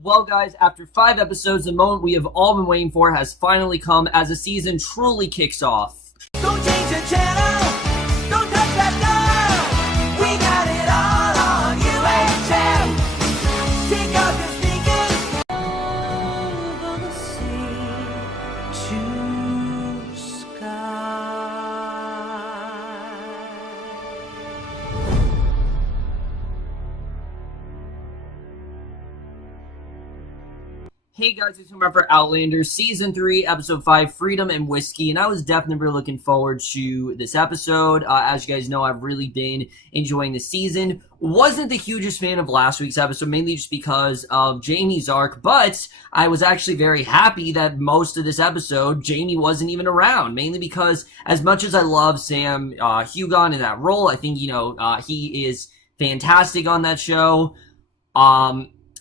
Well, guys, after 5 episodes, the moment we have all been waiting for has finally come as the season truly kicks off. Don't change the channel, don't touch that dial. We got it all on UHF. Take off your sneakers. Over the sea to sky. Hey guys, it's Heughan for Outlander, Season 3, Episode 5, Freedom and Whiskey, and I was definitely really looking forward to this episode. As you guys know, I've really been enjoying the season. Wasn't the hugest fan of last week's episode, mainly just because of Jamie's arc, but I was actually very happy that most of this episode, Jamie wasn't even around, mainly because as much as I love Sam Heughan in that role, I think, he is fantastic on that show.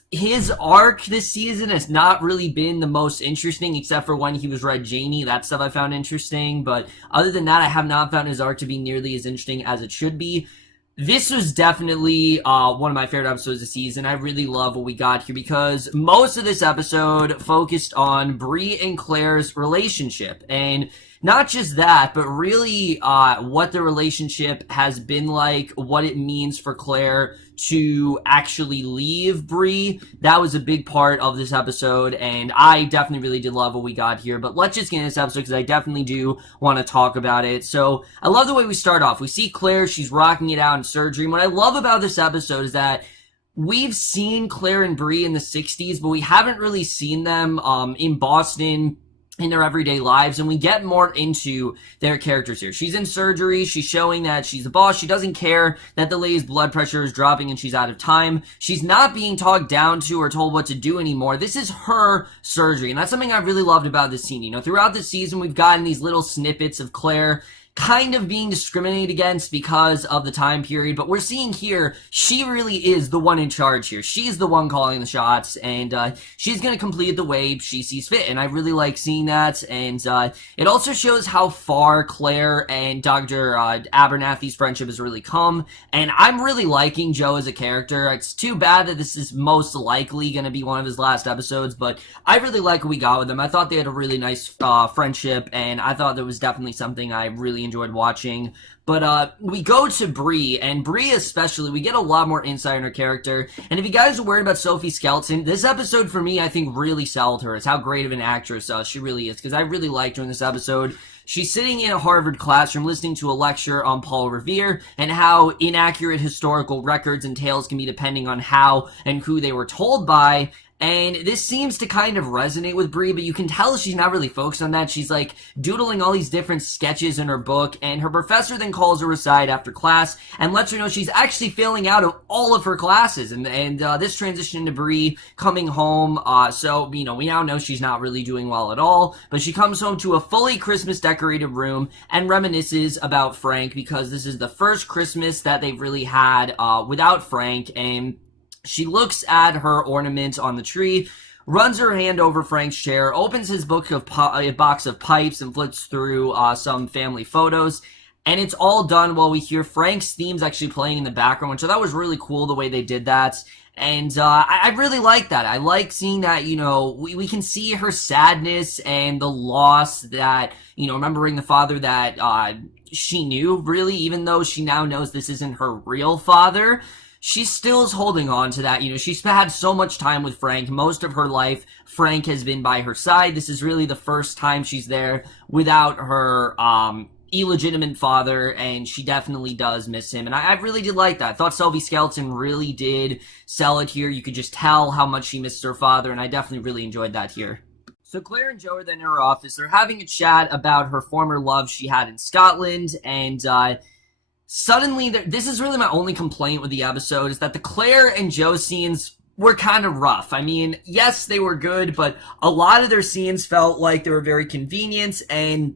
His arc this season has not really been the most interesting, except for when he was Red Jamie. That stuff I found interesting, but other than that, I have not found his arc to be nearly as interesting as it should be. This was definitely one of my favorite episodes of the season. I really love what we got here because most of this episode focused on Bri and Claire's relationship, and not just that, but really what the relationship has been like, what it means for Claire to actually leave Bri. That was a big part of this episode, and I definitely really did love what we got here. But let's just get into this episode because I definitely do want to talk about it. So I love the way we start off. We see Claire, she's rocking it out in surgery. And what I love about this episode is that we've seen Claire and Bri in the 60s, but we haven't really seen them in Boston in their everyday lives, and we get more into their characters here. She's in surgery, she's showing that she's the boss, she doesn't care that the lady's blood pressure is dropping and she's out of time. She's not being talked down to or told what to do anymore. This is her surgery, and that's something I really loved about this scene. You know, throughout the season, we've gotten these little snippets of Claire kind of being discriminated against because of the time period, but we're seeing here, she really is the one in charge here. She's the one calling the shots, and she's going to complete the way she sees fit, and I really like seeing that, and it also shows how far Claire and Dr. Abernathy's friendship has really come, and I'm really liking Joe as a character. It's too bad that this is most likely going to be one of his last episodes, but I really like what we got with them. I thought they had a really nice friendship, and I thought that was definitely something I really enjoyed watching. But we go to Bri, and Bri especially, we get a lot more insight on her character. And if you guys are worried about Sophie Skelton, this episode for me, I think really sold her. It's how great of an actress she really is, because I really liked her in this episode. She's sitting in a Harvard classroom listening to a lecture on Paul Revere and how inaccurate historical records and tales can be depending on how and who they were told by. And this seems to kind of resonate with Bri, but you can tell she's not really focused on that. She's like doodling all these different sketches in her book, and her professor then calls her aside after class and lets her know she's actually failing out of all of her classes. And this transition to Bri coming home, so, we now know she's not really doing well at all, but she comes home to a fully Christmas decorated room and reminisces about Frank because this is the first Christmas that they've really had without Frank, and she looks at her ornament on the tree, runs her hand over Frank's chair, opens his box of pipes and flips through some family photos, and it's all done while we hear Frank's themes actually playing in the background, which I thought was really cool the way they did that. And I really like that. I like seeing that, we can see her sadness and the loss that, remembering the father that she knew, really, even though she now knows this isn't her real father. She still is holding on to that. She's had so much time with Frank. Most of her life, Frank has been by her side. This is really the first time she's there without her illegitimate father, and she definitely does miss him. And I really did like that. I thought Sophie Skelton really did sell it here. You could just tell how much she misses her father, and I definitely really enjoyed that here. So Claire and Joe are then in her office. They're having a chat about her former love she had in Scotland, and suddenly, this is really my only complaint with the episode, is that the Claire and Joe scenes were kind of rough. I mean, yes, they were good, but a lot of their scenes felt like they were very convenient, and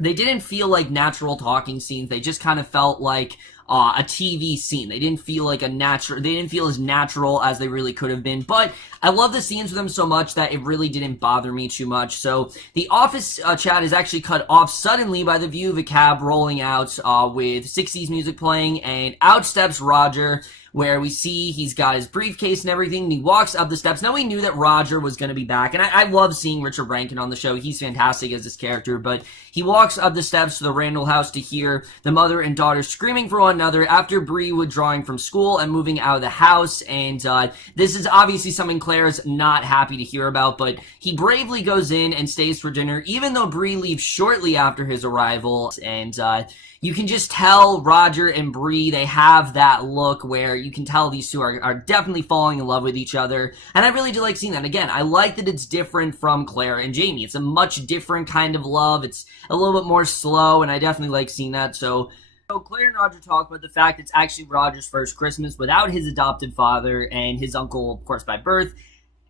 they didn't feel like natural talking scenes. They just kind of felt like a TV scene. They didn't feel like they didn't feel as natural as they really could have been, but I love the scenes with them so much that it really didn't bother me too much. So the office chat is actually cut off suddenly by the view of a cab rolling out with 60s music playing, and out steps Roger where we see he's got his briefcase and everything, and he walks up the steps. Now, we knew that Roger was going to be back, and I love seeing Richard Rankin on the show. He's fantastic as this character, but he walks up the steps to the Randall house to hear the mother and daughter screaming for one another after Bri withdrawing from school and moving out of the house, and this is obviously something Claire's not happy to hear about, but he bravely goes in and stays for dinner, even though Bri leaves shortly after his arrival, and you can just tell Roger and Bri, they have that look where you can tell these two are definitely falling in love with each other, and I really do like seeing that. Again, I like that it's different from Claire and Jamie. It's a much different kind of love. It's a little bit more slow, and I definitely like seeing that. So Claire and Roger talk about the fact it's actually Roger's first Christmas without his adopted father and his uncle, of course, by birth.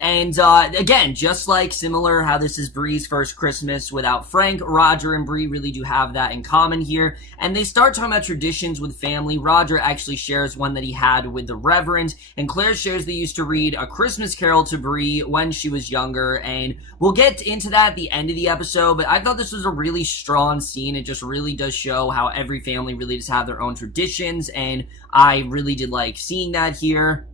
And, again, just like similar how this is Bri's first Christmas without Frank, Roger and Bri really do have that in common here. And they start talking about traditions with family. Roger actually shares one that he had with the Reverend, and Claire shares they used to read A Christmas Carol to Bri when she was younger, and we'll get into that at the end of the episode, but I thought this was a really strong scene. It just really does show how every family really does have their own traditions, and I really did like seeing that here.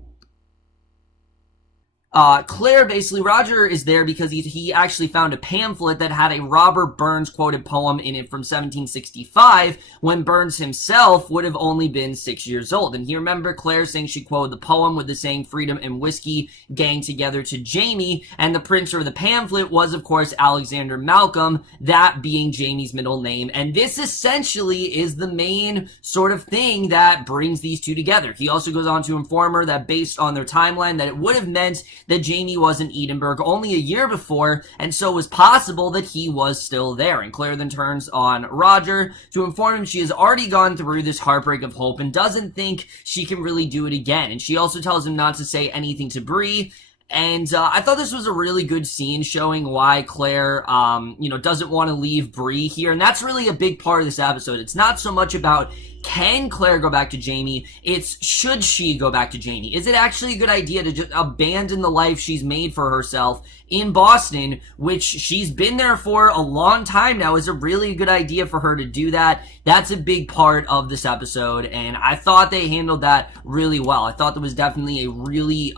Claire, basically, Roger is there because he actually found a pamphlet that had a Robert Burns quoted poem in it from 1765, when Burns himself would have only been 6 years old. And you remember Claire saying she quoted the poem with the saying freedom and whiskey gang together to Jamie, and the printer of the pamphlet was, of course, Alexander Malcolm, that being Jamie's middle name. And this essentially is the main sort of thing that brings these two together. He also goes on to inform her that based on their timeline, that it would have meant that Jamie was in Edinburgh only a year before, and so it was possible that he was still there. And Claire then turns on Roger to inform him she has already gone through this heartbreak of hope and doesn't think she can really do it again. And she also tells him not to say anything to Bri. And I thought this was a really good scene showing why Claire, doesn't want to leave Bri here. And that's really a big part of this episode. It's not so much about can Claire go back to Jamie, it's should she go back to Jamie? Is it actually a good idea to just abandon the life she's made for herself in Boston, which she's been there for a long time now? Is it really a good idea for her to do that? That's a big part of this episode, and I thought they handled that really well. I thought there was definitely a really,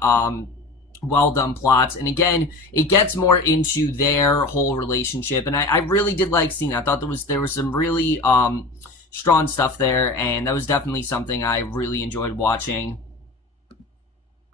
well done plots, and again, it gets more into their whole relationship, and I really did like seeing that. I thought there was some really strong stuff there, and that was definitely something I really enjoyed watching.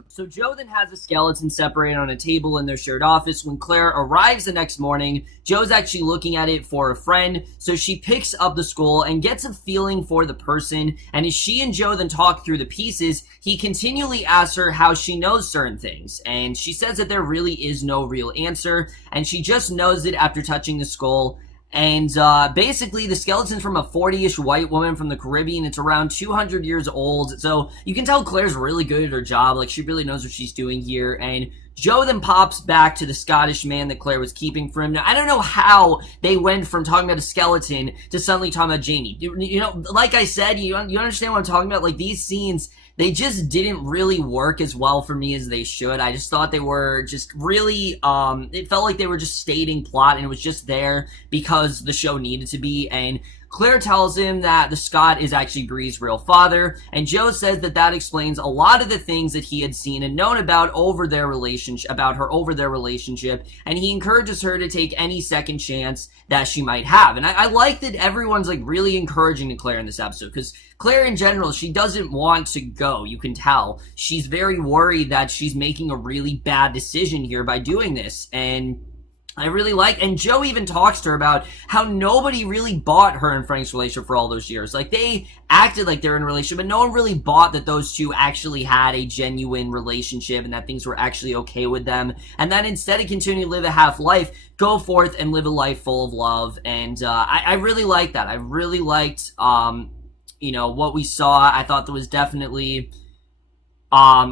So Joe then has a skeleton separated on a table in their shared office. When Claire arrives the next morning, Joe's actually looking at it for a friend, so she picks up the skull and gets a feeling for the person, and as she and Joe then talk through the pieces, he continually asks her how she knows certain things, and she says that there really is no real answer, and she just knows it after touching the skull. And basically, the skeleton's from a 40-ish white woman from the Caribbean. It's around 200 years old. So you can tell Claire's really good at her job. Like, she really knows what she's doing here. And Joe then pops back to the Scottish man that Claire was keeping for him. Now, I don't know how they went from talking about a skeleton to suddenly talking about Jamie. You know, like I said, you understand what I'm talking about? Like, these scenes, they just didn't really work as well for me as they should. I just thought they were just really, it felt like they were just stating plot, and it was just there because the show needed to be. And Claire tells him that the Scot is actually Bri's real father, and Joe says that that explains a lot of the things that he had seen and known about her over their relationship, and he encourages her to take any second chance that she might have. And I like that everyone's like really encouraging to Claire in this episode, because Claire in general, she doesn't want to go. You can tell. She's very worried that she's making a really bad decision here by doing this, and I really like, and Joe even talks to her about how nobody really bought her and Frank's relationship for all those years. Like, they acted like they're in a relationship, but no one really bought that those two actually had a genuine relationship and that things were actually okay with them. And that instead of continuing to live a half life, go forth and live a life full of love. And I really liked that. I really liked, what we saw. I thought there was definitely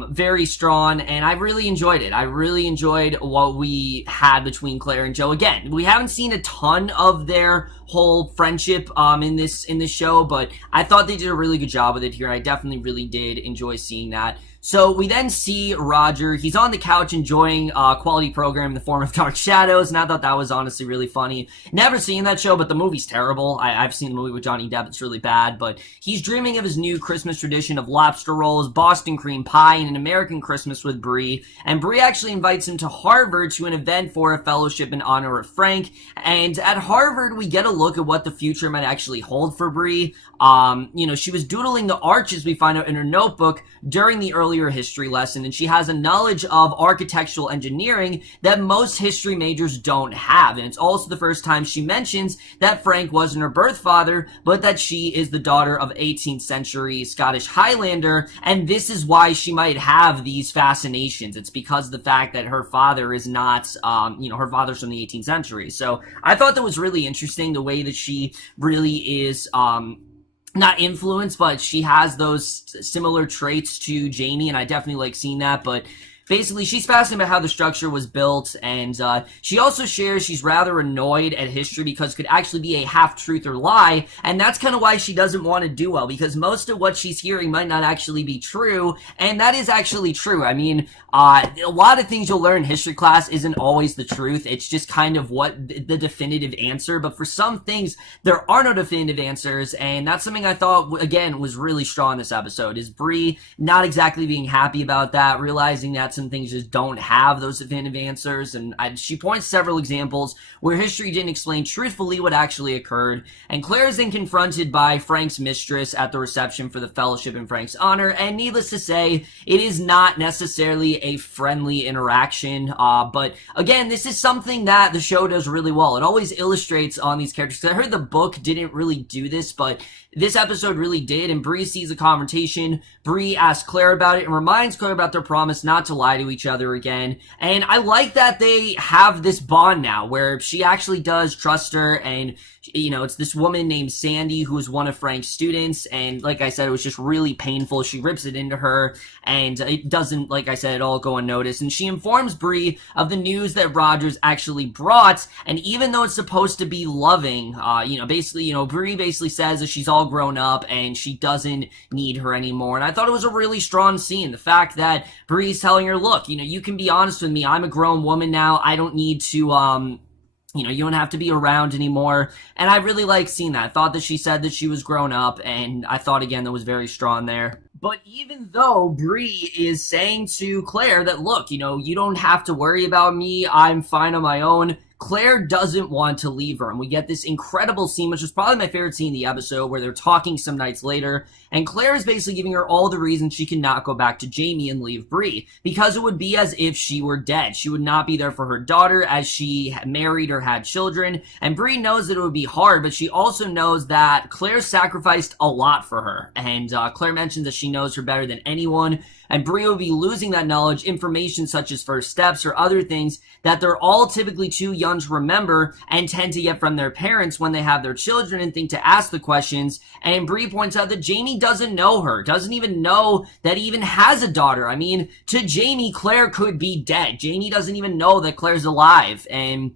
very strong, and I really enjoyed it. I really enjoyed what we had between Claire and Joe. Again, we haven't seen a ton of their whole friendship in this show, but I thought they did a really good job with it here. I definitely really did enjoy seeing that. So we then see Roger. He's on the couch enjoying a quality program in the form of Dark Shadows, and I thought that was honestly really funny. Never seen that show, but the movie's terrible. I've seen the movie with Johnny Depp. It's really bad, but he's dreaming of his new Christmas tradition of lobster rolls, Boston cream pie, and an American Christmas with Bri. And Bri actually invites him to Harvard to an event for a fellowship in honor of Frank. And at Harvard, we get a look at what the future might actually hold for Bri. She was doodling the arches, we find out in her notebook during the earlier history lesson, and she has a knowledge of architectural engineering that most history majors don't have. And it's also the first time she mentions that Frank wasn't her birth father, but that she is the daughter of 18th century Scottish Highlander, and this is why she might have these fascinations. It's because of the fact that her father is not, her father's from the 18th century. So I thought that was really interesting, the way that she really is, not influenced, but she has those similar traits to Jamie, and I definitely like seeing that. But basically, she's fascinated about how the structure was built, and she also shares she's rather annoyed at history because it could actually be a half-truth or lie, and that's kind of why she doesn't want to do well, because most of what she's hearing might not actually be true, and that is actually true. I mean, a lot of things you'll learn in history class isn't always the truth. It's just kind of what the definitive answer, but for some things, there are no definitive answers, and that's something I thought, again, was really strong in this episode, is Bri not exactly being happy about that, realizing that some things just don't have those definitive answers, and she points several examples where history didn't explain truthfully what actually occurred. And Claire is then confronted by Frank's mistress at the reception for the fellowship in Frank's honor, and needless to say, it is not necessarily a friendly interaction, but again, this is something that the show does really well. It always illustrates on these characters. I heard the book didn't really do this, but this episode really did, and Bri sees a confrontation. Bri asks Claire about it and reminds Claire about their promise not to lie to each other again. And I like that they have this bond now where she actually does trust her, and it's this woman named Sandy who is one of Frank's students, and like I said, it was just really painful. She rips it into her, and it doesn't, like I said, at all go unnoticed. And she informs Bri of the news that Rogers actually brought, and even though it's supposed to be loving, Bri basically says that she's all grown up and she doesn't need her anymore. And I thought it was a really strong scene. The fact that Bri's telling her, look, you can be honest with me. I'm a grown woman now. I don't need to, you don't have to be around anymore. And I really like seeing that. I thought that she said that she was grown up, and I thought, again, that was very strong there. But even though Bri is saying to Claire that, look, you don't have to worry about me. I'm fine on my own, Claire doesn't want to leave her, and we get this incredible scene, which was probably my favorite scene in the episode, where they're talking some nights later, and Claire is basically giving her all the reasons she cannot go back to Jamie and leave Bri, because it would be as if she were dead. She would not be there for her daughter as she married or had children, and Bri knows that it would be hard, but she also knows that Claire sacrificed a lot for her, and Claire mentions that she knows her better than anyone, and Bri will be losing that knowledge, information such as first steps or other things that they're all typically too young to remember and tend to get from their parents when they have their children and think to ask the questions. And Bri points out that Jamie doesn't know her, doesn't even know that he even has a daughter. I mean, to Jamie, Claire could be dead. Jamie doesn't even know that Claire's alive, and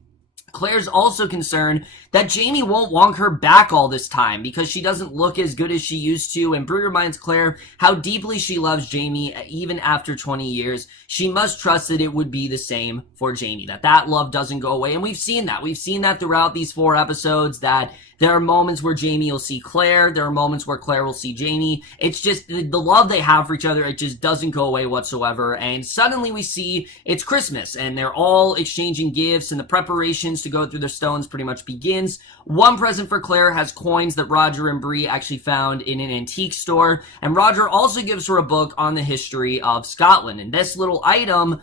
Claire's also concerned that Jamie won't want her back all this time because she doesn't look as good as she used to, and Bri reminds Claire how deeply she loves Jamie even after 20 years. She must trust that it would be the same for Jamie, that love doesn't go away, and we've seen that. We've seen that throughout these 4 episodes, that there are moments where Jamie will see Claire, there are moments where Claire will see Jamie. It's just the love they have for each other, it just doesn't go away whatsoever, and suddenly we see it's Christmas, and they're all exchanging gifts, and the preparations to go through their stones pretty much begins. One present for Claire has coins that Roger and Bri actually found in an antique store, and Roger also gives her a book on the history of Scotland, and this little item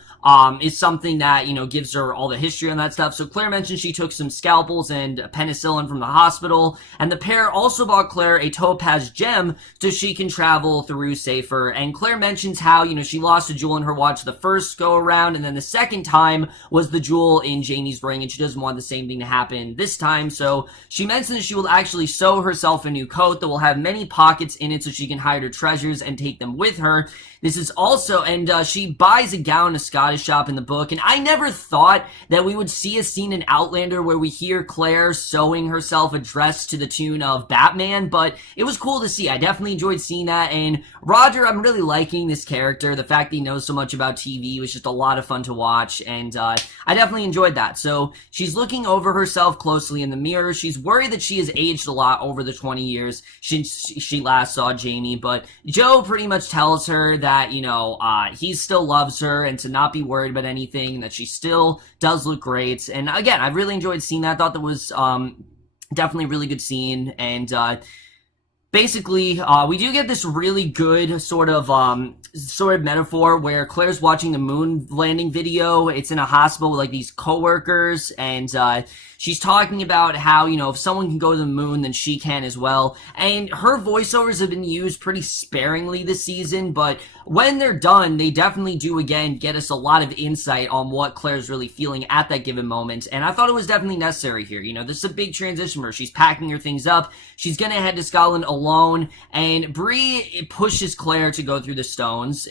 is something that, gives her all the history on that stuff. So Claire mentioned she took some scalpels and penicillin from the hospital, and the pair also bought Claire a topaz gem so she can travel through safer. And Claire mentions how, she lost a jewel in her watch the first go around, and then the second time was the jewel in Jamie's ring, and she doesn't want the same thing to happen this time. So she mentions that she will actually sew herself a new coat that will have many pockets in it so she can hide her treasures and take them with her. this is also, and she buys a gown in a Scottish shop in the book, and I never thought that we would see a scene in Outlander where we hear Claire sewing herself a dress to the tune of Batman, but it was cool to see. I definitely enjoyed seeing that, and Roger, I'm really liking this character. The fact that he knows so much about TV was just a lot of fun to watch, and I definitely enjoyed that. So she's looking over herself closely in the mirror. She's worried that she has aged a lot over the 20 years since she last saw Jamie, but Joe pretty much tells her that, you know, he still loves her and to not be worried about anything, that she still does look great. And again, I really enjoyed seeing that. I thought that was definitely a really good scene, and basically, we do get this really good sort of metaphor where Claire's watching the moon landing video. It's in a hospital with like these coworkers, and she's talking about how, you know, if someone can go to the moon, then she can as well. And her voiceovers have been used pretty sparingly this season, but when they're done, they definitely do again get us a lot of insight on what Claire's really feeling at that given moment. And I thought it was definitely necessary here. You know, this is a big transition where she's packing her things up. She's gonna head to Scotland alone, and Bri pushes Claire to go through the stones.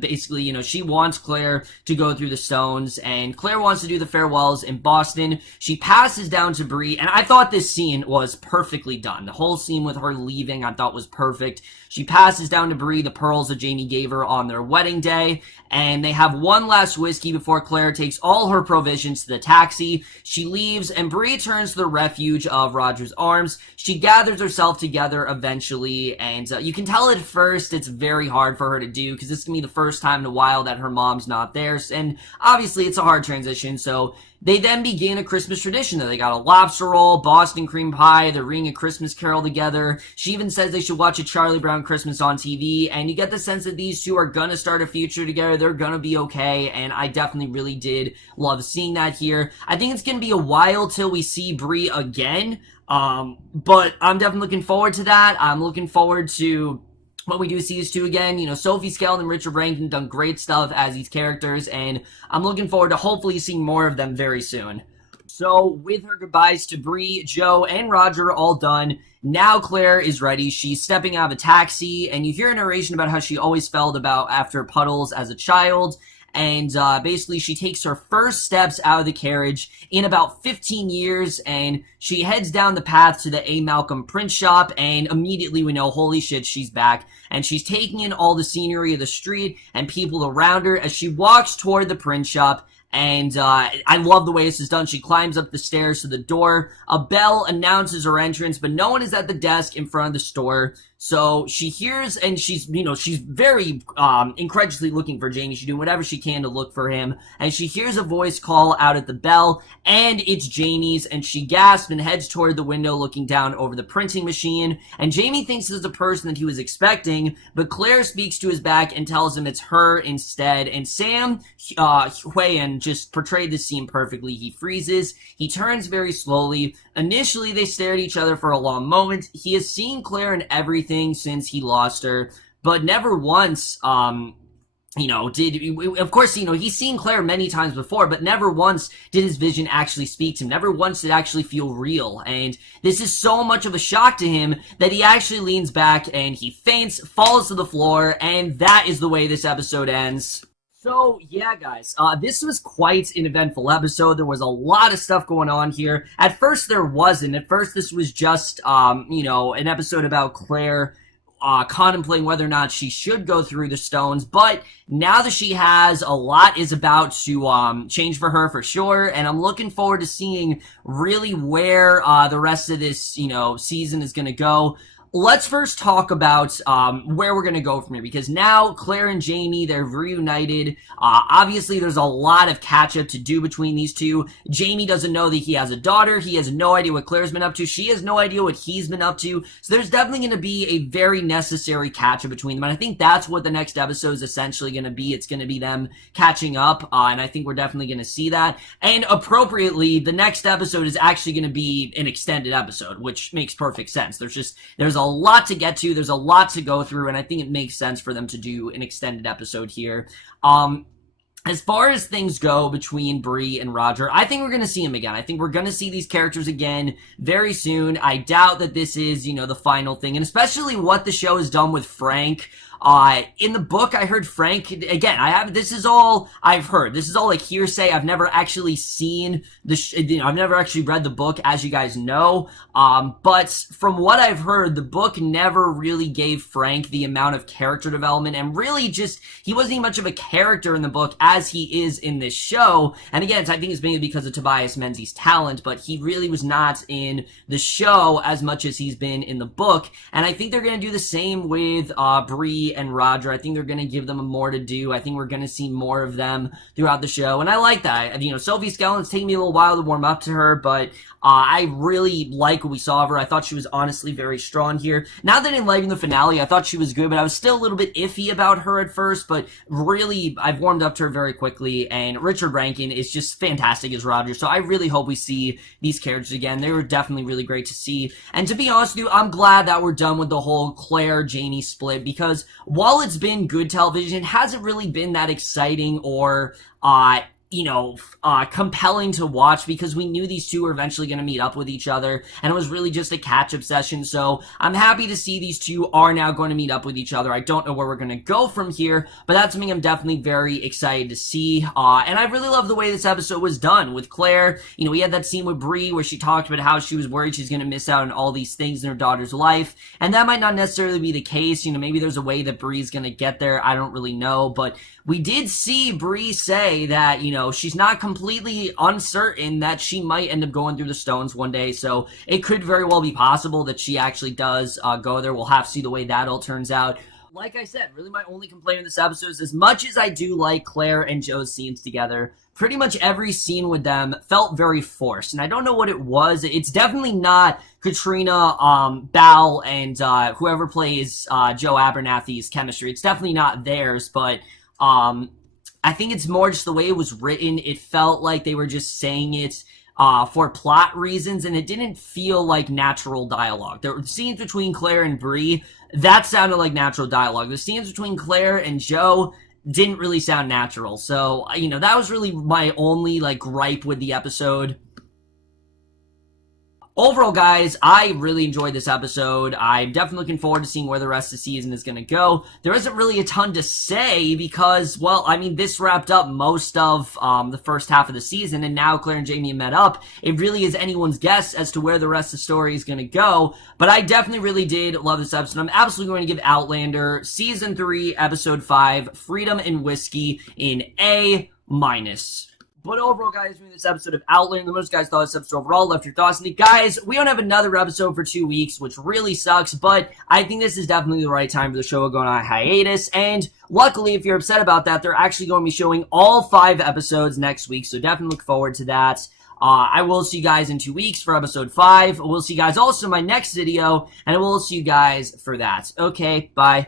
Basically, you know, she wants Claire to go through the stones, and Claire wants to do the farewells in Boston. She passes down to Bri, and I thought this scene was perfectly done. The whole scene with her leaving, I thought was perfect. She passes down to Bri the pearls that Jamie gave her on their wedding day, and they have one last whiskey before Claire takes all her provisions to the taxi. She leaves, and Bri turns to the refuge of Roger's arms. She gathers herself together eventually, and you can tell at first it's very hard for her to do, because it's going to be the first time in a while that her mom's not there, and obviously it's a hard transition, so they then begin a Christmas tradition. They got a lobster roll, Boston cream pie, they're reading a Christmas carol together. She even says they should watch a Charlie Brown Christmas on TV, and you get the sense that these two are gonna start a future together. They're gonna be okay, and I definitely really did love seeing that here. I think it's gonna be a while till we see Bri again, but I'm definitely looking forward to that. I'm looking forward to when we do see these two again. You know, Sophie, Skelton, and Richard Rankin done great stuff as these characters, and I'm looking forward to hopefully seeing more of them very soon. So, with her goodbyes to Bri, Joe, and Roger all done, now Claire is ready. She's stepping out of a taxi, and you hear a narration about how she always felt about after puddles as a child, and basically she takes her first steps out of the carriage in about 15 years, and she heads down the path to the A. Malcolm print shop, and immediately we know, holy shit, she's back, and she's taking in all the scenery of the street and people around her as she walks toward the print shop. And I love the way this is done. She climbs up the stairs to the door. A bell announces her entrance, but no one is at the desk in front of the store. So she hears, and she's very incredulously looking for Jamie. She's doing whatever she can to look for him. And she hears a voice call out at the bell, and it's Jamie's. And she gasps and heads toward the window, looking down over the printing machine. And Jamie thinks it's the person that he was expecting, but Claire speaks to his back and tells him it's her instead. And Sam Heughan just portrayed this scene perfectly. He freezes. He turns very slowly. Initially, they stare at each other for a long moment. He has seen Claire in everything since he lost her, but never once, of course, he's seen Claire many times before, but never once did his vision actually speak to him. Never once did it actually feel real. And this is so much of a shock to him that he actually leans back and he faints, falls to the floor, and that is the way this episode ends. So, yeah, guys, this was quite an eventful episode. There was a lot of stuff going on here. At first, there wasn't. At first, this was just, an episode about Claire contemplating whether or not she should go through the stones. But now that she has, a lot is about to change for her for sure. And I'm looking forward to seeing really where the rest of this, season is going to go. Let's first talk about where we're going to go from here, because now Claire and Jamie, they're reunited. Obviously, there's a lot of catch-up to do between these two. Jamie doesn't know that he has a daughter. He has no idea what Claire's been up to. She has no idea what he's been up to. So there's definitely going to be a very necessary catch-up between them, and I think that's what the next episode is essentially going to be. It's going to be them catching up, and I think we're definitely going to see that. And appropriately, the next episode is actually going to be an extended episode, which makes perfect sense. There's a lot to get to, there's a lot to go through, and I think it makes sense for them to do an extended episode here. As far as things go between Bri and Roger, I think we're going to see him again. I think we're going to see these characters again very soon. I doubt that this is, the final thing, and especially what the show has done with Frank. In the book, I heard Frank, again, this is all I've heard. This is all like hearsay. I've never actually seen I've never actually read the book, as you guys know. But from what I've heard, the book never really gave Frank the amount of character development, and really just, he wasn't even much of a character in the book as he is in this show. And again, I think it's mainly because of Tobias Menzies' talent, but he really was not in the show as much as he's been in the book. And I think they're going to do the same with Bri and Roger. I think they're going to give them more to do. I think we're going to see more of them throughout the show, and I like that. You know, Sophie Skelton's taking me a little while to warm up to her, but I really like what we saw of her. I thought she was honestly very strong here. Now that in lighting the finale, I thought she was good, but I was still a little bit iffy about her at first, but really, I've warmed up to her very quickly, and Richard Rankin is just fantastic as Roger, so I really hope we see these characters again. They were definitely really great to see, and to be honest with you, I'm glad that we're done with the whole Claire-Janie split, because while it's been good television, it hasn't really been that exciting or, compelling to watch, because we knew these two were eventually going to meet up with each other, and it was really just a catch-up session. So I'm happy to see these two are now going to meet up with each other. I don't know where we're going to go from here, but that's something I'm definitely very excited to see. And I really love the way this episode was done with Claire. You know, we had that scene with Bri where she talked about how she was worried she's going to miss out on all these things in her daughter's life, and that might not necessarily be the case. You know, maybe there's a way that Bri's going to get there. I don't really know, but we did see Bri say that, you know, she's not completely uncertain that she might end up going through the stones one day, so it could very well be possible that she actually does go there. We'll have to see the way that all turns out. Like I said, really my only complaint in this episode is, as much as I do like Claire and Joe's scenes together, pretty much every scene with them felt very forced, and I don't know what it was. It's definitely not Caitriona, Bal, and whoever plays Joe Abernathy's chemistry. It's definitely not theirs, but I think it's more just the way it was written. It felt like they were just saying it for plot reasons, and it didn't feel like natural dialogue. The scenes between Claire and Bri, that sounded like natural dialogue. The scenes between Claire and Joe didn't really sound natural. So, you know, that was really my only, gripe with the episode. Overall, guys, I really enjoyed this episode. I'm definitely looking forward to seeing where the rest of the season is going to go. There isn't really a ton to say because, well, I mean, this wrapped up most of the first half of the season, and now Claire and Jamie have met up. It really is anyone's guess as to where the rest of the story is going to go, but I definitely really did love this episode. I'm absolutely going to give Outlander Season 3, Episode 5, Freedom and Whiskey, an A-. But overall, guys, in this episode of Outlander, the most guys thought this episode overall, left your thoughts. And guys, we don't have another episode for 2 weeks, which really sucks, but I think this is definitely the right time for the show going on hiatus. And luckily, if you're upset about that, they're actually going to be showing all 5 episodes next week, so definitely look forward to that. I will see you guys in 2 weeks for episode 5. We'll see you guys also in my next video, and I will see you guys for that. Okay, bye.